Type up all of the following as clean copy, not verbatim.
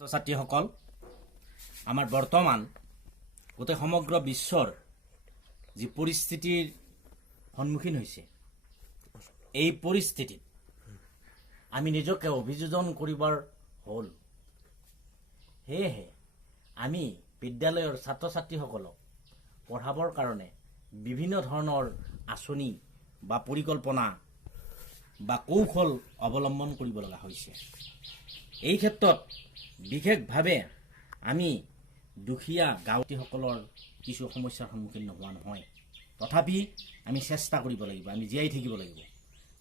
ছাত্ৰীসকল আমাৰ বৰ্তমান গোটেই সমগ্ৰ বিশ্বৰ যি পৰিস্থিতিৰ সন্মুখীন হৈছে এই পৰিস্থিতিত আমি নিজকে অভিযোজন কৰিবৰ হ'ল হেহে আমি বিদ্যালয়ৰ ছাত্ৰ ছাত্ৰীসকলক পঢ়াবৰ কাৰণে বিভিন্ন ধৰণৰ আঁচনি বা পৰিকল্পনা বা কৌশল অৱলম্বন কৰিব লগা হৈছে এই ক্ষেত্ৰত বিশেষভাৱে আমি দুখীয়া গাঁৱতীসকলৰ কিছু সমস্যাৰ সন্মুখীন নোহোৱা নহয় তথাপি আমি চেষ্টা কৰিব লাগিব আমি জীয়াই থাকিব লাগিব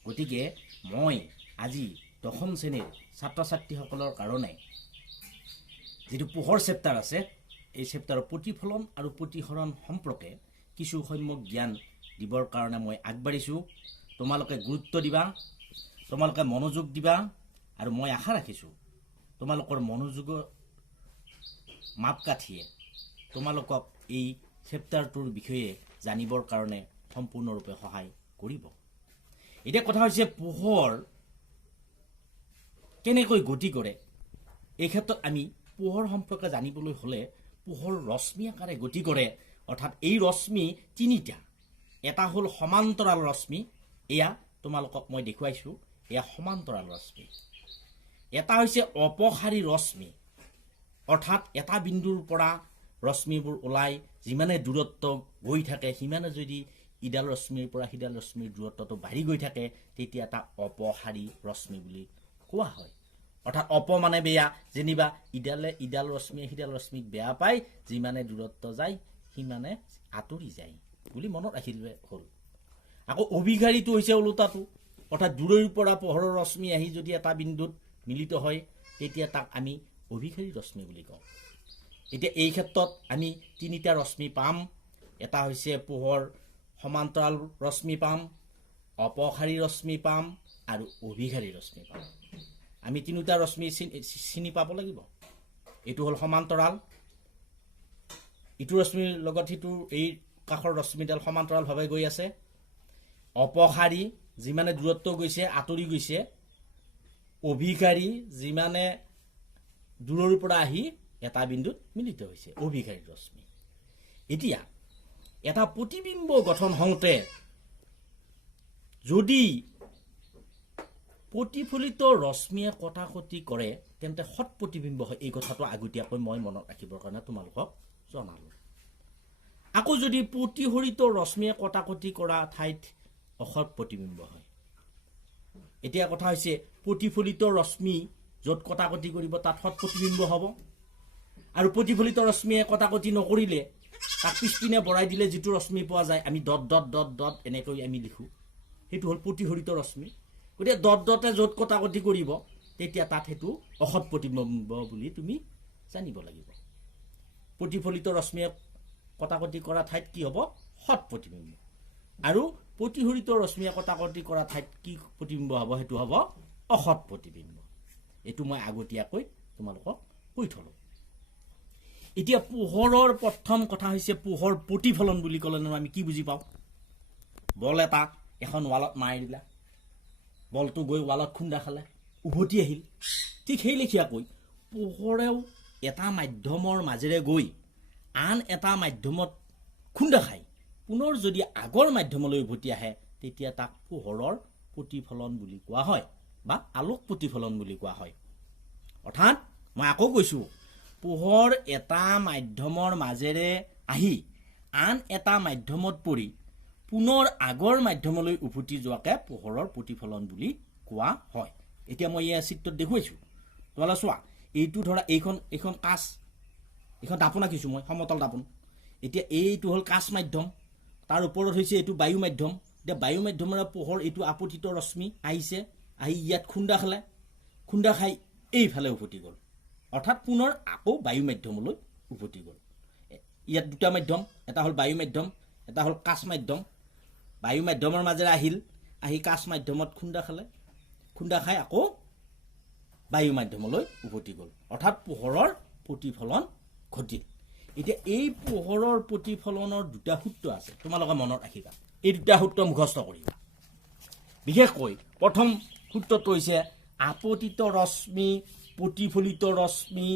গতিকে মই আজি 10ম শ্ৰেণীৰ ছাত্ৰ ছাত্ৰীসকলৰ কাৰণে যিটো পোহৰ চেপ্টাৰ আছে এই চেপ্টাৰৰ প্ৰতিফলন আৰু প্ৰতিহৰণ সম্পৰ্কে কিছু সম্যক জ্ঞান দিবৰ কাৰণে মই আগবাঢ়িছোঁ তোমালোকে গুৰুত্ব দিবা তোমালোকে মনোযোগ দিবা আৰু মই আশা ৰাখিছোঁ তোমালোকৰ মনোযোগৰ মাপকাঠিয়ে তোমালোকক এই চেপ্টাৰটোৰ বিষয়ে জানিবৰ কাৰণে সম্পূৰ্ণৰূপে সহায় কৰিব এতিয়া কথা হৈছে পোহৰ কেনেকৈ গতি কৰে এই ক্ষেত্ৰত আমি পোহৰ সম্পৰ্কে জানিবলৈ হ'লে পোহৰ ৰশ্মি আকাৰে গতি কৰে অৰ্থাৎ এই ৰশ্মি তিনিটা এটা হ'ল সমান্তৰাল ৰশ্মি এয়া তোমালোকক মই দেখুৱাইছোঁ এয়া সমান্তৰাল ৰশ্মি এটা হৈছে অপসাৰী ৰশ্মি অৰ্থাৎ এটা বিন্দুৰ পৰা ৰশ্মিবোৰ ওলাই যিমানে দূৰত্ব গৈ থাকে সিমানে যদি ইডাল ৰশ্মিৰ পৰা সিডাল ৰশ্মিৰ দূৰত্বটো বাঢ়ি গৈ থাকে তেতিয়া এটা অপসাৰী ৰশ্মি বুলি কোৱা হয় অৰ্থাৎ অপ মানে বেয়া যেনিবা ইডাল ৰশ্মিয়ে সিডাল ৰশ্মিক বেয়া পায় যিমানে দূৰত্ব যায় সিমানে আঁতৰি যায় বুলি মনত ৰাখিলে হ'ল আকৌ অভিসাৰীটো হৈছে ওলোটাটো অৰ্থাৎ দূৰৰ পৰা পোহৰৰ ৰশ্মি আহি যদি এটা বিন্দুত মিলিত হয় তেতিয়া তাক আমি অভিসাৰী ৰশ্মি বুলি কওঁ এতিয়া এই ক্ষেত্ৰত আমি তিনিটা ৰশ্মি পাম এটা হৈছে পোহৰ সমান্তৰাল ৰশ্মি পাম অপসাৰী ৰশ্মি পাম আৰু অভিসাৰী ৰশ্মি পাম আমি তিনিটা ৰশ্মি চিনি পাব লাগিব এইটো হ'ল সমান্তৰাল ইটো ৰশ্মিৰ লগত সিটো এই কাষৰ ৰশ্মিডাল সমান্তৰালভাৱে গৈ আছে অপসাৰী যিমানে দূৰত্ব গৈছে আঁতৰি গৈছে অভিসাৰী যিমানে দূৰৰ পৰা আহি এটা বিন্দুত মিলিত হৈছে অভিসাৰী ৰশ্মি এতিয়া এটা প্ৰতিবিম্ব গঠন হওঁতে যদি প্ৰতিফলিত ৰশ্মিয়ে কটাকটি কৰে তেন্তে সৎ প্ৰতিবিম্ব হয় এই কথাটো আগতীয়াকৈ মই মনত ৰাখিবৰ কাৰণে তোমালোকক জনালোঁ আকৌ যদি প্ৰতিফলিত ৰশ্মিয়ে কটাকটি কৰা ঠাইত অসৎ প্ৰতিবিম্ব হয় এতিয়া কথা হৈছে প্ৰতিফলিত ৰশ্মি য'ত কটাকটি কৰিব তাত সৎ প্ৰতিবিম্ব হ'ব আৰু প্ৰতিফলিত ৰশ্মিয়ে কটাকটি নকৰিলে তাক পিছপিনে বঢ়াই দিলে যিটো ৰশ্মি পোৱা যায় আমি ডট ডট ডট ডট এনেকৈ আমি লিখোঁ সেইটো হ'ল প্ৰতিফলিত ৰশ্মি গতিকে ডট ডটে য'ত কটাকটি কৰিব তেতিয়া তাত সেইটো অসৎ প্ৰতিবিম্ব বুলি তুমি জানিব লাগিব প্ৰতিফলিত ৰশ্মিয়ে কটাকটি কৰা ঠাইত কি হ'ব সৎ প্ৰতিবিম্ব আৰু প্ৰতিফলিত ৰশ্মিয়ে কটাকটি কৰা ঠাইত কি প্ৰতিবিম্ব হ'ব সেইটো হ'ব অসৎ প্ৰতিবিম্ব এইটো মই আগতীয়াকৈ তোমালোকক কৈ থলোঁ এতিয়া পোহৰৰ প্ৰথম কথা হৈছে পোহৰ প্ৰতিফলন বুলি ক'লে আমি কি বুজি পাওঁ বল এটা এখন ৱালত মাৰি দিলা বলটো গৈ ৱালত খুন্দা খালে উভতি আহিল ঠিক সেই লেখীয়াকৈ পোহৰেও এটা মাধ্যমৰ মাজেৰে গৈ আন এটা মাধ্যমত খুন্দা খায় পুনৰ যদি আগৰ মাধ্যমলৈ উভতি আহে তেতিয়া তাক পোহৰৰ প্ৰতিফলন বুলি কোৱা হয় বা আলোক প্ৰতিফলন বুলি কোৱা হয় অৰ্থাৎ মই আকৌ কৈছোঁ পোহৰ এটা মাধ্যমৰ মাজেৰে আহি আন এটা মাধ্যমত পৰি পুনৰ আগৰ মাধ্যমলৈ উভতি যোৱাকে পোহৰৰ প্ৰতিফলন বুলি কোৱা হয় এতিয়া মই এই চিত্ৰত দেখুৱাইছোঁ তোমালোকে চোৱা এইটো ধৰা এইখন কাঁচ এইখন দাপোন আঁকিছোঁ মই সমতল দাপোন এতিয়া এইটো হ'ল কাঁচ মাধ্যম তাৰ ওপৰত হৈছে এইটো বায়ু মাধ্যম এতিয়া বায়ু মাধ্যমেৰে পোহৰ এইটো আপতিত ৰশ্মি আহিছে আহি ইয়াত খুন্দা খাই এইফালে উভতি গ'ল অৰ্থাৎ পুনৰ আকৌ বায়ু মাধ্যমলৈ উভতি গ'ল ইয়াত দুটা মাধ্যম এটা হ'ল বায়ু মাধ্যম এটা হ'ল কাঁচ মাধ্যম বায়ু মাধ্যমৰ মাজেৰে আহি কাঁচ মাধ্যমত খুন্দা খাই আকৌ বায়ু মাধ্যমলৈ উভতি গ'ল অৰ্থাৎ পোহৰৰ প্ৰতিফলন ঘটিল এতিয়া এই পোহৰৰ প্ৰতিফলনৰ দুটা সূত্ৰ আছে তোমালোকে মনত ৰাখিবা এই দুটা সূত্ৰ মুখস্থ কৰিবা বিশেষকৈ প্ৰথম সূত্ৰটো হৈছে আপতিত ৰশ্মি প্ৰতিফলিত ৰশ্মি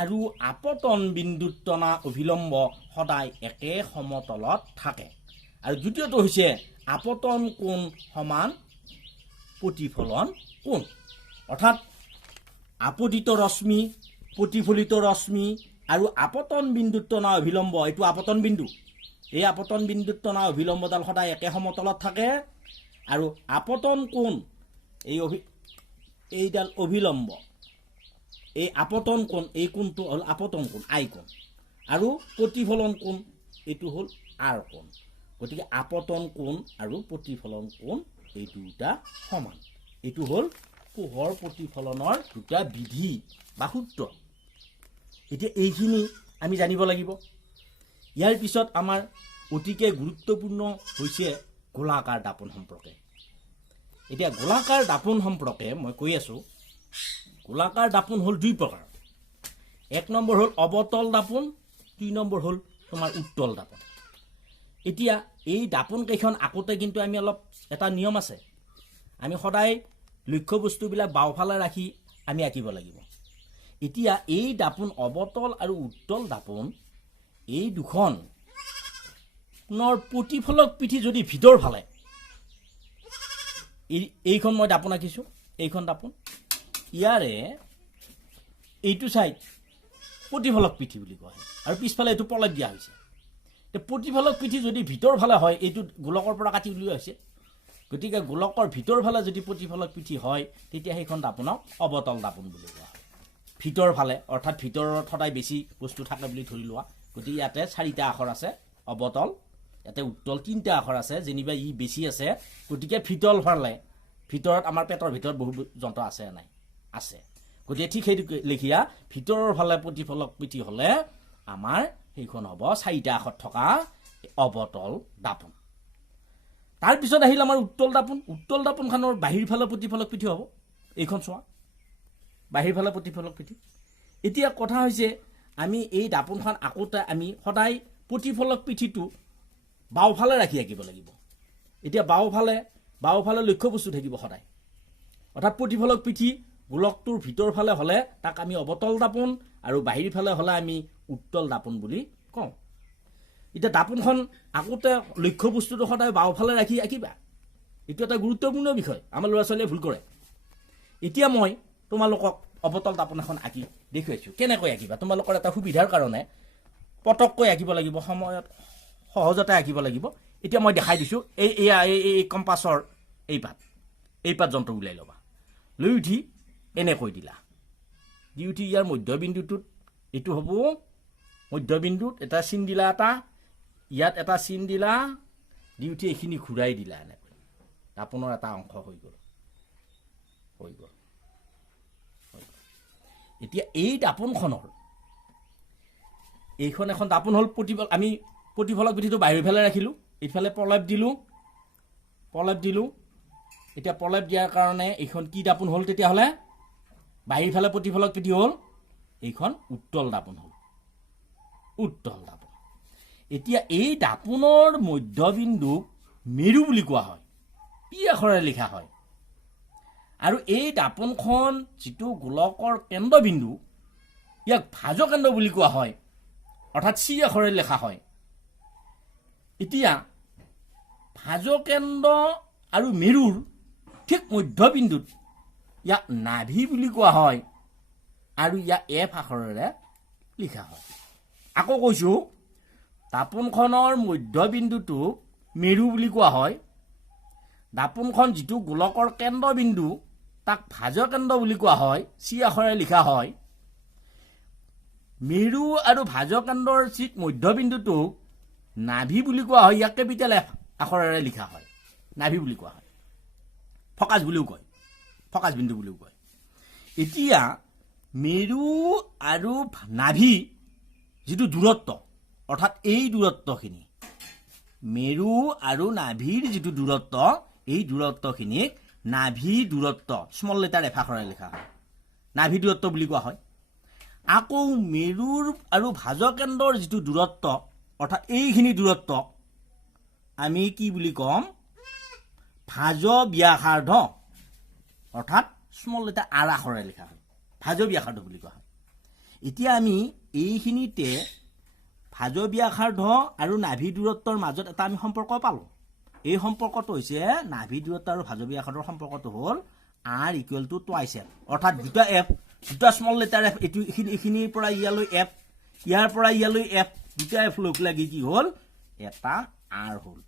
আৰু আপতন বিন্দুত টনা অভিলম্ব সদায় একে সমতলত থাকে আৰু দ্বিতীয়টো হৈছে আপতন কোণ সমান প্ৰতিফলন কোণ অৰ্থাৎ আপতিত ৰশ্মি প্ৰতিফলিত ৰশ্মি আৰু আপতন বিন্দুত টনা অভিলম্ব এইটো আপতন বিন্দু এই আপতন বিন্দুত টনা অভিলম্বডাল সদায় একে সমতলত থাকে আৰু আপতন কোণ এইডাল অভিলম্ব এই আপতন কোণ এই কোণটো হ'ল আপতন কোণ আই কোণ আৰু প্ৰতিফলন কোণ এইটো হ'ল আৰ কোণ গতিকে আপতন কোণ আৰু প্ৰতিফলন কোণ এই দুটা সমান এইটো হ'ল পোহৰ প্ৰতিফলনৰ দুটা বিধি বা সূত্ৰ এতিয়া এইখিনি আমি জানিব লাগিব ইয়াৰ পিছত আমাৰ অতিকে গুৰুত্বপূৰ্ণ হৈছে গোলাকাৰ দাপন সম্পৰ্কে এতিয়া গোলাকাৰ দাপন সম্পৰ্কে মই কৈ আছো গোলাকাৰ দাপন হ'ল দুই প্ৰকাৰ এক নম্বৰ হ'ল অবতল দাপন দুই নম্বৰ হ'ল তোমাৰ উত্তল দাপন এতিয়া এই দাপন কেইখন আকোতে কিন্তু আমি অলপ এটা নিয়ম আছে আমি সদায় লক্ষ্য বস্তুবিলাক বাওফালে ৰাখি আমি আঁকিব লাগিব এতিয়া এই দাপন অবতল আৰু উত্তল দাপন এই দুখনৰ প্ৰতিফলক পিঠি যদি ভিতৰ ফালে এইখন মই দাপন আঁকিছো এইখন দাপন ইয়াৰে এইটো সাইড প্ৰতিফলক পিঠি বুলি কোৱা হয় আৰু পিছফালে এইটো পলক দিয়া হৈছে প্ৰতিফলক পিঠি যদি ভিতৰ ফালে হয় এইটো গোলকৰ পৰা কাটি উলিওৱা হৈছে গতিকে গোলকৰ ভিতৰ ফালে যদি প্ৰতিফলক পিঠি হয় তেতিয়া সেইখন দাপনক অবতল দাপন বুলি কোৱা হয় ভিতৰ ফালে অৰ্থাৎ ভিতৰত সদায় বেছি বস্তু থাকে বুলি ধৰি লোৱা গতিকে ইয়াতে 4টা আখৰ আছে অবতল ইয়াতে উত্তল 3টা আখৰ আছে যেনিবা ই বেছি আছে গতিকে ভিতল ফালে ভিতৰত আমাৰ পেটৰ ভিতৰত বহু যন্ত্ৰ আছে নাই আছে গতিকে ঠিক সেইটো লিখিয়া ভিতৰৰ ফালে প্ৰতিফলক পিঠি হলে আমাৰ সেইখন হ'ব 4টা আখৰ থকা অবতল দাপন তাৰ পিছত আহিল আমাৰ উত্তল দাপনখনৰ বাহিৰ ফালে প্ৰতিফলক পিঠি হ'ব এইখন চোৱা বাহিৰ ফালে প্ৰতিফলক পিঠি এতিয়া কথা হৈছে আমি এই দাপনখন আকোতে আমি সদায় প্ৰতিফলক পিঠিটো বাওফালে ৰাখি আঁকিব লাগিব এতিয়া বাওফালে লক্ষ্য বস্তু থাকিব সদায় অৰ্থাৎ প্ৰতিফলক পিঠি গোলকটোৰ ভিতৰ ফালে হলে তাক আমি অবতল দাপন আৰু বাহিৰ ফালে হলে আমি উত্তল দাপন বুলি কওঁ এতিয়া দাপনখন আকোতে লক্ষ্য বস্তুটো সদায় বাওফালে ৰাখি আঁকিবা এইটো এটা গুৰুত্বপূৰ্ণ বিষয় আমাৰ ল'ৰা ছোৱালীয়ে ভুল কৰে এতিয়া মই তোমালোকক অবতল দাপন এখন আঁকি দেখুৱাইছো কেনেকৈ আঁকিবা তোমালোকৰ এটা সুবিধাৰ কাৰণে পটককৈ আঁকিব লাগিব সময়ত সহজতে আঁকিব লাগিব এতিয়া মই দেখাই দিছো এই কম্পাছৰ এই পাত যন্ত্ৰ উলাই ল'বা লৈ উঠি এনেকৈ দিলা দি উঠি ইয়াৰ মধ্যবিন্দুটোত এইটো হ'ব মধ্যবিন্দুত এটা চিন দিলা এটা ইয়াত এটা চিন দিলা দি উঠি এইখিনি ঘূৰাই দিলা এনেকৈ দাপনৰ এটা অংশ হৈ গ'ল এতিয়া এই দাপনখনৰ এইখন এখন দাপন হ'ল আমি প্ৰতিফলক পিঠিটো বাহিৰ ফালে ৰাখিলো এইফালে প্ৰলেপ দিলো এতিয়া প্ৰলেপ দিয়াৰ কাৰণে এইখন কি দাপন হ'ল তেতিয়াহ'লে বাহিৰ ফালে প্ৰতিফলক পিঠি হ'ল এইখন উত্তল দাপন হ'ল এতিয়া এই দাপনৰ মধ্যবিন্দু মেৰু বুলি কোৱা হয় পি আখৰেৰে লিখা হয় আৰু এই দাপনখন যিটো গোলকৰ কেন্দ্ৰবিন্দু ইয়াক ভাজকেন্দ্ৰ বুলি কোৱা হয় অৰ্থাৎ চি আখৰেৰে লিখা হয় এতিয়া ভাজকেন্দ্ৰ আৰু মেৰুৰ ঠিক মধ্যবিন্দুত ইয়াক নাভি বুলি কোৱা হয় আৰু ইয়াক এফ আখৰেৰে লিখা হয় আকৌ কৈছো দাপনখনৰ মধ্যবিন্দুটো মেৰু বুলি কোৱা হয় দাপনখন যিটো গোলকৰ কেন্দ্ৰবিন্দু তাক ভাজকেন্দ্ৰ বুলি কোৱা হয় চি আখৰেৰে লিখা হয় মেৰু আৰু ভাজকেন্দ্ৰৰ ঠিক মধ্যবিন্দুটো নাভি বুলি কোৱা হয় ইয়াক কেপিটেল এফ আখৰেৰে লিখা হয় নাভি বুলি কোৱা হয় ফকাছ বিন্দু বুলিও কয় এতিয়া মেৰু আৰু নাভি যিটো দূৰত্ব অৰ্থাৎ এই দূৰত্বখিনি মেৰু আৰু নাভিৰ যিটো দূৰত্ব এই দূৰত্বখিনিক নাভি দূৰত্ব স্মল লেটাৰ এফ আখৰেৰে লিখা হয় নাভি দূৰত্ব বুলি কোৱা হয় আকৌ মেৰুৰ আৰু ভাজকেন্দ্ৰৰ যিটো দূৰত্ব অৰ্থাৎ এইখিনি দূৰত্ব আমি কি বুলি কম ভাজ ব্যাসাৰ্ধ অৰ্থাৎ স্মল লেটাৰ আৰ আখৰেৰে লিখা হয় ভাজ ব্যাসাৰ্ধ বুলি কোৱা হয় এতিয়া আমি এইখিনিতে ভাজ ব্যাসাৰ্ধ আৰু নাভি দূৰত্বৰ মাজত এটা আমি সম্পৰ্ক পালো এই সম্পৰ্কটো হৈছে নাভি দূৰত্ব আৰু ভাজ ব্যাসাৰ্ধৰ সম্পৰ্কটো হ'ল r = twice f অৰ্থাৎ দুটা f দুটা স্মল লেটাৰ f এটো এইখিনিৰ পৰা ইয়ালৈ f ইয়াৰ পৰা ইয়ালৈ f দুটা f লগ লাগি কি হ'ল এটা r হ'ল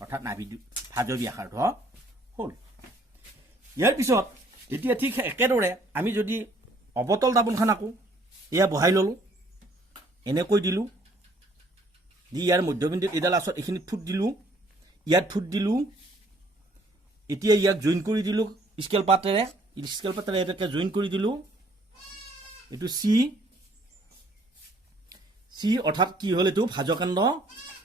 অৰ্থাৎ নাভি ভাজ ব্যাসাৰ্ধ হ'ল ইয়াৰ পিছত এতিয়া ঠিক একেদৰে আমি যদি অবতল দাপনখন আকো এয়া বহাই ললো এনেকৈ দিলো দি ইয়াৰ মধ্যবিন্দুত এডাল আসত এখিনি ফুট দিলো ইয়াত ফুট দিলো এতিয়া ইয়াক জয়েন কৰি দিলো স্কেল পাতেৰে এটাকে জয়েন কৰি দিলো এটো সি অৰ্থাৎ কি হ'ল এটো ভাজকেন্দ্ৰ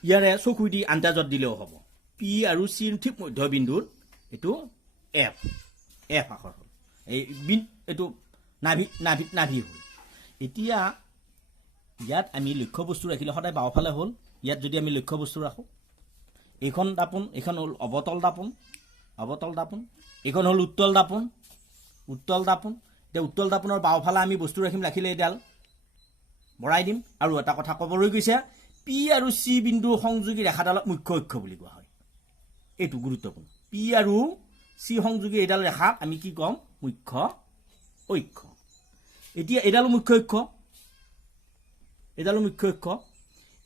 ইয়াৰে চকু দি আন্দাজত দিলেও হ'ব পি আৰু সি ঠিক মধ্যবিন্দুত এটো এফ আখৰ হ'ল এই এটো নাভি হ'ল এতিয়া ইয়াত আমি লক্ষ্য বস্তু ৰাখিলে সদায় বাওফালে হ'ল ইয়াত যদি আমি লক্ষ্য বস্তু ৰাখো এইখন দাপন এইখন হ'ল অবতল দাপন এইখন হ'ল উত্তল দাপন এতিয়া উত্তল দাপনৰ বাওফালে আমি বস্তু ৰাখিলে এডাল বঢ়াই দিম আৰু এটা কথা ক'ব ৰৈ গৈছে পি আৰু সি বিন্দু সংযোগী ৰেখাডালক মুখ্য অক্ষ বুলি কোৱা হয় এইটো গুৰুত্বপূৰ্ণ পি আৰু সি সংযোগী এডাল ৰেখাক আমি কি কম মুখ্য অক্ষ এতিয়া এডাল মুখ্য অক্ষ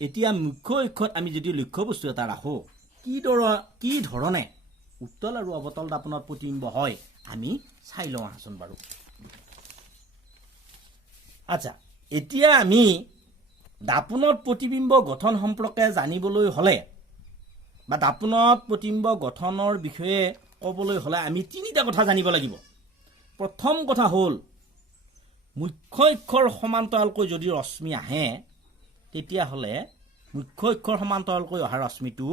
এতিয়া মুখ্য অক্ষত আমি যদি লক্ষ্য বস্তু এটা ৰাখো কি ধৰণে উত্তল আৰু অবতল দাপনত প্ৰতিবিম্ব হয় আমি চাই লওঁ আহাচোন বাৰু আচ্ছা এতিয়া আমি দাপনত প্ৰতিবিম্ব গঠন সম্পৰ্কে জানিবলৈ হলে বা দাপনত প্ৰতিবিম্ব গঠনৰ বিষয়ে ক'বলৈ হলে আমি তিনিটা কথা জানিব লাগিব প্ৰথম কথা হ'ল মুখ্য অক্ষৰ সমান্তৰালকৈ যদি ৰশ্মি আহে তেতিয়া হলে মুখ্য অক্ষৰ সমান্তৰালকৈ অহা ৰশ্মিটো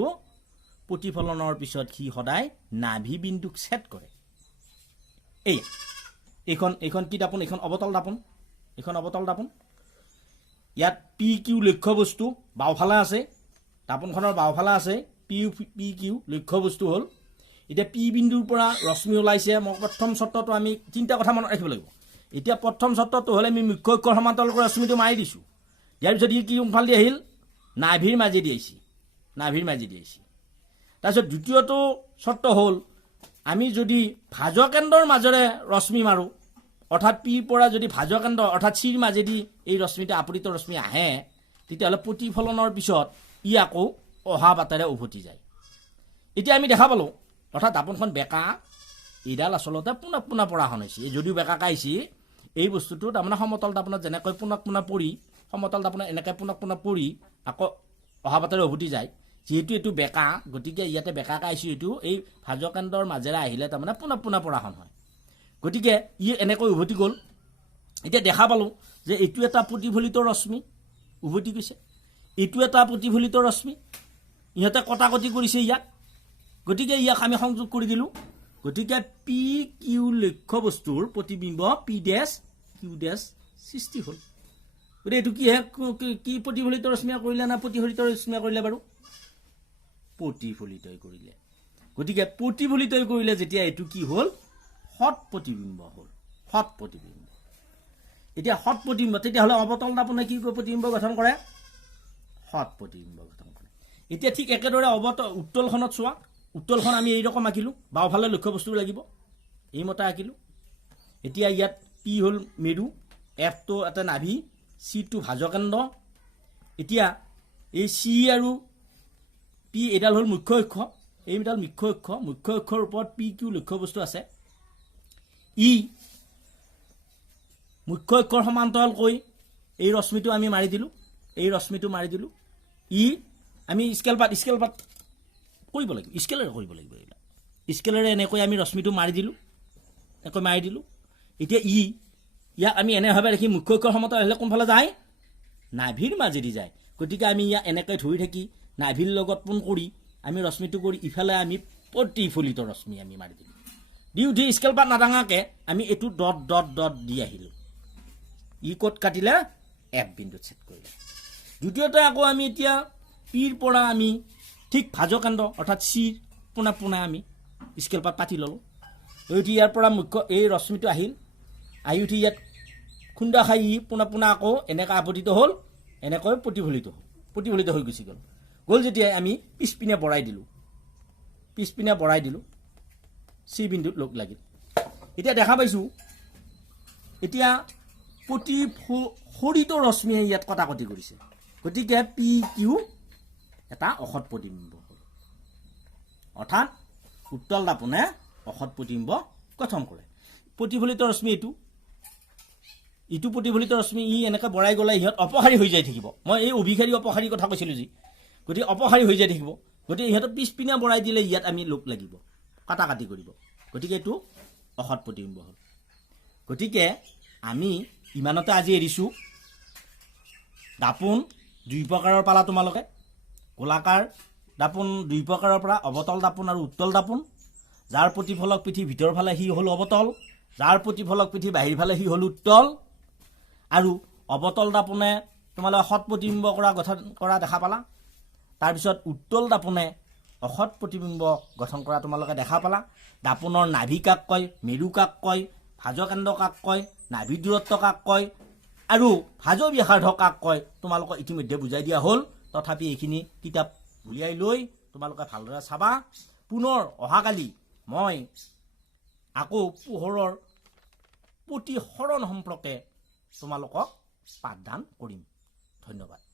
প্ৰতিফলনৰ পিছত কি সদায় নাভি বিন্দুক ছেদ কৰে এইখন কি দাপন এইখন অবতল দাপন ইয়াত পি কিউ লক্ষ্য বস্তু বাওফালে আছে দাপনখনৰ বাওফালে আছে পি কিউ লক্ষ্য বস্তু হ'ল এতিয়া পি বিন্দুৰ পৰা ৰশ্মি ওলাইছে মই প্ৰথম চৰ্তটো আমি তিনিটা কথা মনত ৰাখিব লাগিব এতিয়া প্ৰথম চৰ্তটো হ'লে আমি মুখ্য অক্ষৰ সমান্তৰালকৈ ৰশ্মিটো মাৰি দিছো ইয়াৰ পিছত কি কোনফাল দি আহিল নাভিৰ মাজেদি আহিছে তাৰপিছত দ্বিতীয়টো চৰ্ত হ'ল আমি যদি ভাজকেন্দ্ৰৰ মাজেৰে ৰশ্মি মাৰো অৰ্থাৎ পিৰ পৰা যদি ভাজকেন্দ্ৰ অৰ্থাৎ চিৰ মাজেদি এই ৰশ্মিটো আপতিত ৰশ্মি আহে তেতিয়াহ'লে প্ৰতিফলনৰ পিছত ই আকৌ অহা বাটেৰে উভতি যায় এতিয়া আমি দেখা পালো অৰ্থাৎ দাপনখন বেকা এইডাল আচলতে পুনঃ পৰাহন হৈছে যদিও বেকাকা আহিছে এই বস্তুটো তাৰমানে সমতল দাপনত যেনেকৈ পুনঃ পৰি সমতল দাপনত এনেকৈ পুনঃ পৰি আকৌ অহা বাটেৰে উভতি যায় যেহেতু এইটো বেকা গতিকে ইয়াতে বেকাকা আহিছে এইটো এই ভাজকেন্দ্ৰৰ মাজেৰে আহিলে তাৰমানে পুনঃ পৰাহন হয় গতিকে ই এনেকৈ উভতি গ'ল এতিয়া দেখা পালো যে এইটো এটা প্ৰতিফলিত ৰশ্মি উভতি গৈছে এইটো এটা প্ৰতিফলিত ৰশ্মি ইহঁতে কটাকটি কৰিছে ইয়াক গতিকে ইয়াক আমি সংযোগ কৰি দিলো গতিকে পি কিউ লক্ষ্য বস্তুৰ প্ৰতিবিম্ব পি ডেছ কিউ ডেছ সৃষ্টি হ'ল গতিকে এইটো কি প্ৰতিফলিত ৰশ্মি কৰিলে না প্ৰতিফলিত ৰশ্মি কৰিলে বাৰু প্ৰতিফলিত কৰিলে গতিকে প্ৰতিফলিত কৰিলে যেতিয়া এইটো কি হ'ল হট প্ৰতিবিম্ব হ'ল এতিয়া হট প্ৰতিবিম্ব তেতিয়াহ'লে অবতল দাপনে কি প্ৰতিবিম্ব গঠন কৰে হট প্ৰতিবিম্ব গঠন কৰে এতিয়া ঠিক একেদৰে উত্তলখনত চোৱা উত্তলখন আমি এইৰকম আঁকিলো বাওফালে লক্ষ্য বস্তু লাগিব এইমতে আঁকিলো এতিয়া ইয়াত পি হ'ল মেৰু এফটো এটা নাভি চিটো ভাজকেন্দ্ৰ এতিয়া এই চি আৰু পি এডাল হ'ল মুখ্য অক্ষ এইডাল মুখ্য অক্ষৰ ওপৰত পি কিউ লক্ষ্য বস্তু আছে ই মুখ্য অক্ষৰ সমান্তৰালকৈ এই ৰশ্মিটো আমি মাৰি দিলো ই আমি স্কেল পাত কৰিব লাগিব স্কেলেৰে কৰিব লাগিব স্কেলেৰে এনেকৈ আমি ৰশ্মিটো মাৰি দিলো এতিয়া ইয়াক আমি এনেভাৱে ৰাখি মুখ্য অক্ষৰ সমান্তৰাল আহিলে কোনফালে যায় নাভিৰ মাজেদি যায় গতিকে আমি ইয়াক এনেকৈ ধৰি থাকি নাভিৰ লগত পোন কৰি আমি ৰশ্মিটো কৰি ইফালে আমি প্ৰতিফলিত ৰশ্মি আমি মাৰি দিলো দি উঠি স্কেল পাত নাদাঙাকে আমি এইটো ডট দি আহিলো ই ক'ত কাটিলে এফ বিন্দুত ছেদ কৰিলে দ্বিতীয়তে আকৌ আমি এতিয়া পিৰ পৰা আমি ঠিক ভাজকেন্দ্ৰ অৰ্থাৎ চিৰ পুনঃ আমি স্কেল পাত পাতি ললো উঠি ইয়াৰ পৰা মুখ্য এই ৰশ্মিটো আহি উঠি ইয়াত খুন্দা খাই ই পোনা পোনা আকৌ এনেকৈ আপতিত হ'ল এনেকৈ প্ৰতিফলিত হৈ গুচি গ'ল যেতিয়া আমি পিছপিনে বঢ়াই দিলোঁ চি বিন্দুত লগ লাগিল এতিয়া দেখা পাইছোঁ এতিয়া প্ৰতিফলিত ৰশ্মিয়ে ইয়াত কটাকটি কৰিছে গতিকে পি কিউ এটা অসৎ প্ৰতিবিম্ব হ'ল অৰ্থাৎ উত্তল দাপোনে অসৎ প্ৰতিবিম্ব গঠন কৰে প্ৰতিফলিত ৰশ্মি ইটো প্ৰতিফলিত ৰশ্মি ই এনেকৈ বঢ়াই গ'লে ইহঁত অপসাৰী হৈ যাই থাকিব মই এই অভিসাৰী অপসাৰী কথা কৈছিলোঁ যি গতিকে অপসাৰী হৈ যাই থাকিব গতিকে ইহঁতক পিছপিনে বঢ়াই দিলে ইয়াত আমি লোক লাগিব কাটাকাটি কৰিব গতিকে এইটো অসৎ প্ৰতিবিম্ব হ'ল গতিকে আমি ইমানতে আজি এৰিছোঁ দাপোন দুই প্ৰকাৰৰ পালা তোমালোকে গোলাকাৰ দাপোন দুই প্ৰকাৰৰ পৰা অৱতল দাপোন আৰু উত্তল দাপোন যাৰ প্ৰতিফলক পিঠি ভিতৰ ফালে সি হ'ল অৱতল যাৰ প্ৰতিফলক পিঠি বাহিৰ ফালে সি হ'ল উত্তল আৰু অৱতল দাপোনে তোমালোকে সৎ প্ৰতিবিম্ব গঠন কৰা দেখা পালা তাৰপিছত উত্তল দাপোনে অসৎ প্ৰতিবিম্ব গঠন কৰা তোমালোকে দেখা পালা দাপোনৰ নাভি কাক কয় মেৰু কাক কয় ভাজকেন্দ্ৰ কাক কয় নাভি দূৰত্ব কাক কয় আৰু ভাজ ব্যাসাৰ্ধ কাক কয় তোমালোকক ইতিমধ্যে বুজাই দিয়া হ'ল তথাপি এইখিনি কিতাপ উলিয়াই লৈ তোমালোকে ভালদৰে চাবা পুনৰ অহাকালি মই আকৌ পোহৰৰ প্ৰতিসৰণ সম্পৰ্কে তোমালোকক পাঠদান কৰিম ধন্যবাদ।